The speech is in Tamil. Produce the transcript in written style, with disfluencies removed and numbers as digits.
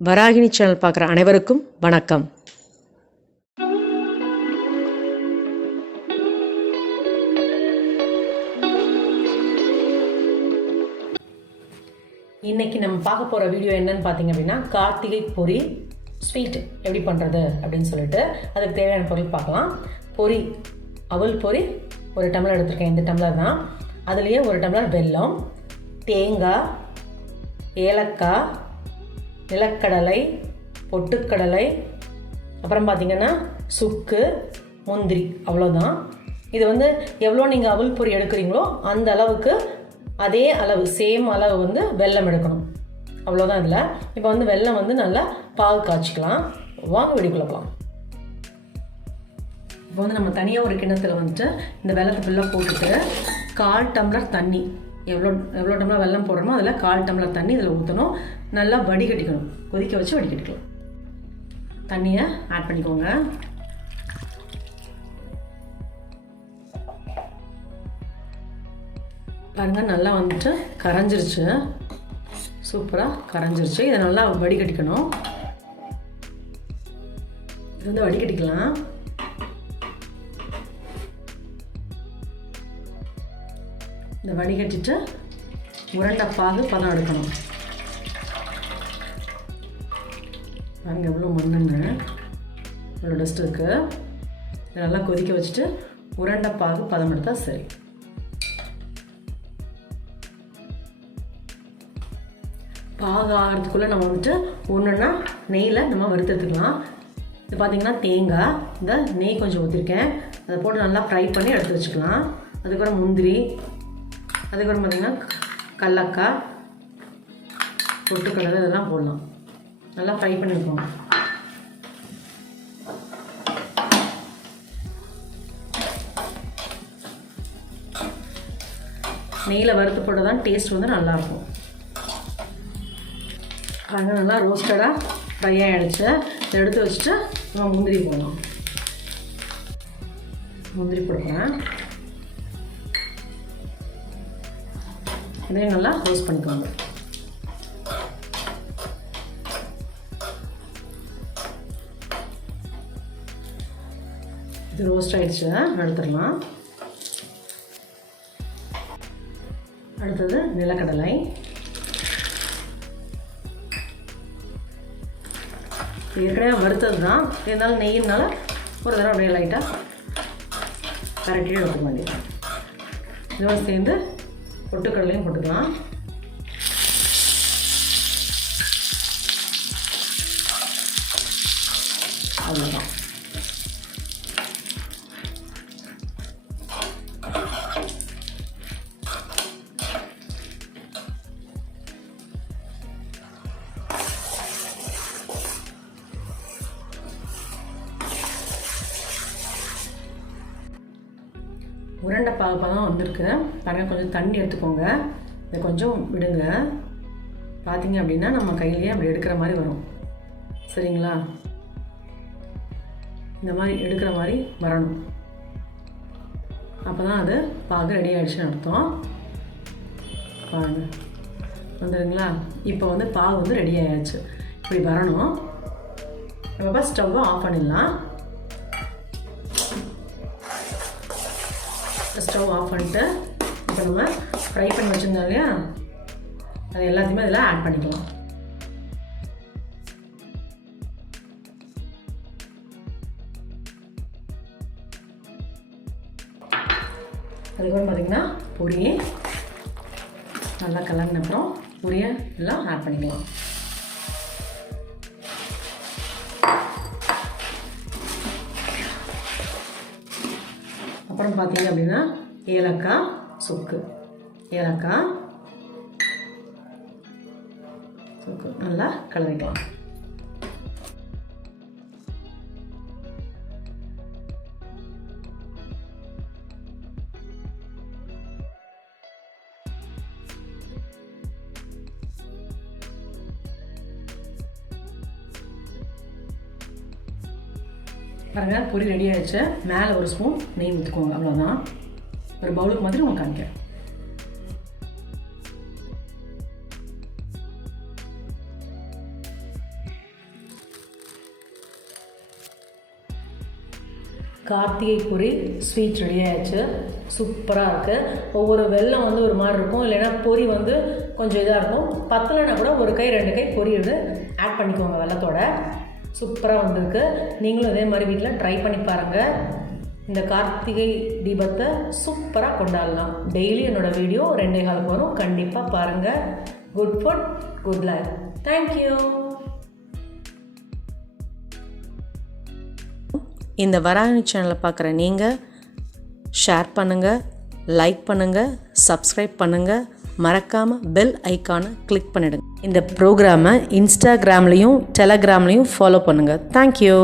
வராகினி சேனல் பார்க்குற அனைவருக்கும் வணக்கம். இன்றைக்கி நம்ம பார்க்க போகிற வீடியோ என்னன்னு பார்த்தீங்க அப்படின்னா, கார்த்திகை பொரி ஸ்வீட் எப்படி பண்ணுறது அப்படின்னு சொல்லிட்டு அதுக்கு தேவையான பொருள் பார்க்கலாம். பொரி, அவல் பொரி ஒரு டம்ளர் எடுத்துருக்கேன், இந்த டம்ளர் தான். அதுலேயே ஒரு டம்ளர் வெல்லம், தேங்காய், ஏலக்காய், நிலக்கடலை, பொட்டுக்கடலை, அப்புறம் பார்த்திங்கன்னா சுக்கு, முந்திரி, அவ்வளோதான். இது வந்து எவ்வளோ நீங்கள் அவல் பொரி எடுக்கிறீங்களோ அந்த அளவுக்கு அதே அளவு சேம் அளவு வந்து வெல்லம் எடுக்கணும், அவ்வளோதான். இதில் இப்போ வந்து வெல்லம் வந்து நல்லா பாகு காய்ச்சிக்கலாம். வாங்க வெடிக்குள்ள போகலாம். இப்போ வந்து நம்ம தனியாக ஒரு கிண்ணத்தில் வந்துட்டு இந்த வெல்லத்தை ஃபுல்லாக போட்டுட்டு 1/4 டம்ளர் தண்ணி, எவ்வளோ டம்ளர் வெல்லம் போடுறோமோ அதில் 1/4 டம்ளர் தண்ணி இதில் ஊற்றணும். நல்லா வடிகட்டிக்கணும், கொதிக்க வச்சு வடிகட்டிக்கலாம். தண்ணியை ஆட் பண்ணிக்கோங்க. பாருங்கள், நல்லா வந்துட்டு கரைஞ்சிருச்சு, சூப்பராக கரைஞ்சிருச்சு. இதை நல்லா வடிகட்டிக்கணும். இது வந்து வடிகட்டிக்கலாம். இந்த வடிகட்டிட்டு உருண்டை பாகு பதம் எடுக்கணும். பாருங்கள் எவ்வளோ மண்ணுங்க, இவ்வளோ டஸ்ட் இருக்குது. இதை நல்லா கொதிக்க வச்சுட்டு உருண்டை பாகு பதம் எடுத்தால் சரி. பாகு ஆகிறதுக்குள்ளே நம்ம வந்துட்டு ஒன்றுன்னா நெய்யில் நம்ம வறுத்துக்கலாம். இது பார்த்திங்கன்னா தேங்காய், இந்த நெய் கொஞ்சம் ஊற்றிருக்கேன், அதை போட்டு நல்லா ஃப்ரை பண்ணி எடுத்து வச்சுக்கலாம். அதுக்கப்புறம் முந்திரி, அதுக்கப்புறம் பார்த்திங்கன்னா கடலக்காய், பொட்டுக்கடலை, இதெல்லாம் போடலாம். நல்லா ஃப்ரை பண்ணிக்கோங்க. நெய்யில் வறுத்து போட தான் டேஸ்ட் வந்து நல்லாயிருக்கும். அது நல்லா ரோஸ்டடாக ஃப்ரை ஆகிடுச்சு. இதை எடுத்து வச்சுட்டு நம்ம முந்திரி போடலாம். முந்திரி போடுறேன், இதையும் நல்லா ரோஸ்ட் பண்ணிக்கோங்க. இது ரோஸ்ட் ஆகிடுச்சு, எடுத்துடலாம். அடுத்தது நிலக்கடலை. ஏற்கனவே வறுத்தது தான், இருந்தாலும் நெய்யினால ஒரு தடவை அப்படியே லைட்டாக கரெக்டாக எடுத்துக்க வேண்டியது. இதோட சேர்ந்து பொட்டுக்கடலையும் போட்டுக்கலாம். அவ்வளோதான். உருண்டை பாகப்பதான் வந்திருக்கு. பாருங்கள், கொஞ்சம் தண்ணி எடுத்துக்கோங்க, இதை கொஞ்சம் விடுங்க. பார்த்தீங்க அப்படின்னா நம்ம கையிலேயே அப்படி எடுக்கிற மாதிரி வரும், சரிங்களா? இந்த மாதிரி எடுக்கிற மாதிரி வரணும். அப்போ தான் அது பாகு ரெடி ஆகிடுச்சுன்னு அர்த்தம். பாருங்கள், வந்துடுங்களா? இப்போ வந்து பாகு வந்து ரெடி ஆகிடுச்சு. இப்படி வரணும். நம்ம ஸ்டவ்வை ஆஃப் பண்ணிடலாம். ஸ்டவ் ஆஃப் பண்ணிட்டு இப்போ நம்ம ஃப்ரை பண்ணி வச்சுருந்தோம் இல்லையா, அது எல்லாத்தையுமே அதில் ஆட் பண்ணிக்கலாம். அதுக்கப்புறம் பார்த்திங்கன்னா பொரி நல்லா கலர்ன அப்புறம் பொரியை எல்லாம் ஆட் பண்ணிக்கலாம். அப்புறம் பார்த்தீங்க அப்படின்னா ஏலக்காய், சுக்கு, ஏலக்காய், சுக்கு நல்லா கலரிக்கலாம். பாருங்கள், பொரி ரெடி ஆகிடுச்சு. மேலே ஒரு ஸ்பூன் நெய் ஊற்றிக்கோங்க, அவ்வளோதான். ஒரு பவுலுக்கு மாதிரி உங்களுக்கு காமிக்கிறேன். கார்த்திகை பொரி ஸ்வீட் ரெடி ஆகிடுச்சு. சூப்பராக இருக்குது. ஒவ்வொரு வெல்லம் வந்து ஒரு மாதிரி இருக்கும், இல்லைன்னா பொரி வந்து கொஞ்சம் இதாக இருக்கும். பத்தலைன்னா கூட ஒரு கை 2 கை பொரி வந்து ஆட் பண்ணிக்கோங்க வெல்லத்தோட. சூப்பராக வந்திருக்கு. நீங்களும் இதே மாதிரி வீட்டில் ட்ரை பண்ணி பாருங்கள். இந்த கார்த்திகை தீபத்தை சூப்பராக கொண்டாடலாம். டெய்லி என்னோடய வீடியோ 2:15 வரும். கண்டிப்பாக பாருங்கள். Good food, good life. Thank you. இந்த வராகினி சேனலை பார்க்குற நீங்கள் ஷேர் பண்ணுங்கள், லைக் பண்ணுங்கள், சப்ஸ்கிரைப் பண்ணுங்கள். மறக்காமல் பெல் ஐக்கானை கிளிக் பண்ணிடுங்க. இந்த ப்ரோக்ராமை இன்ஸ்டாகிராம்லேயும் டெலகிராம்லேயும் ஃபாலோ பண்ணுங்கள். தேங்க்யூ.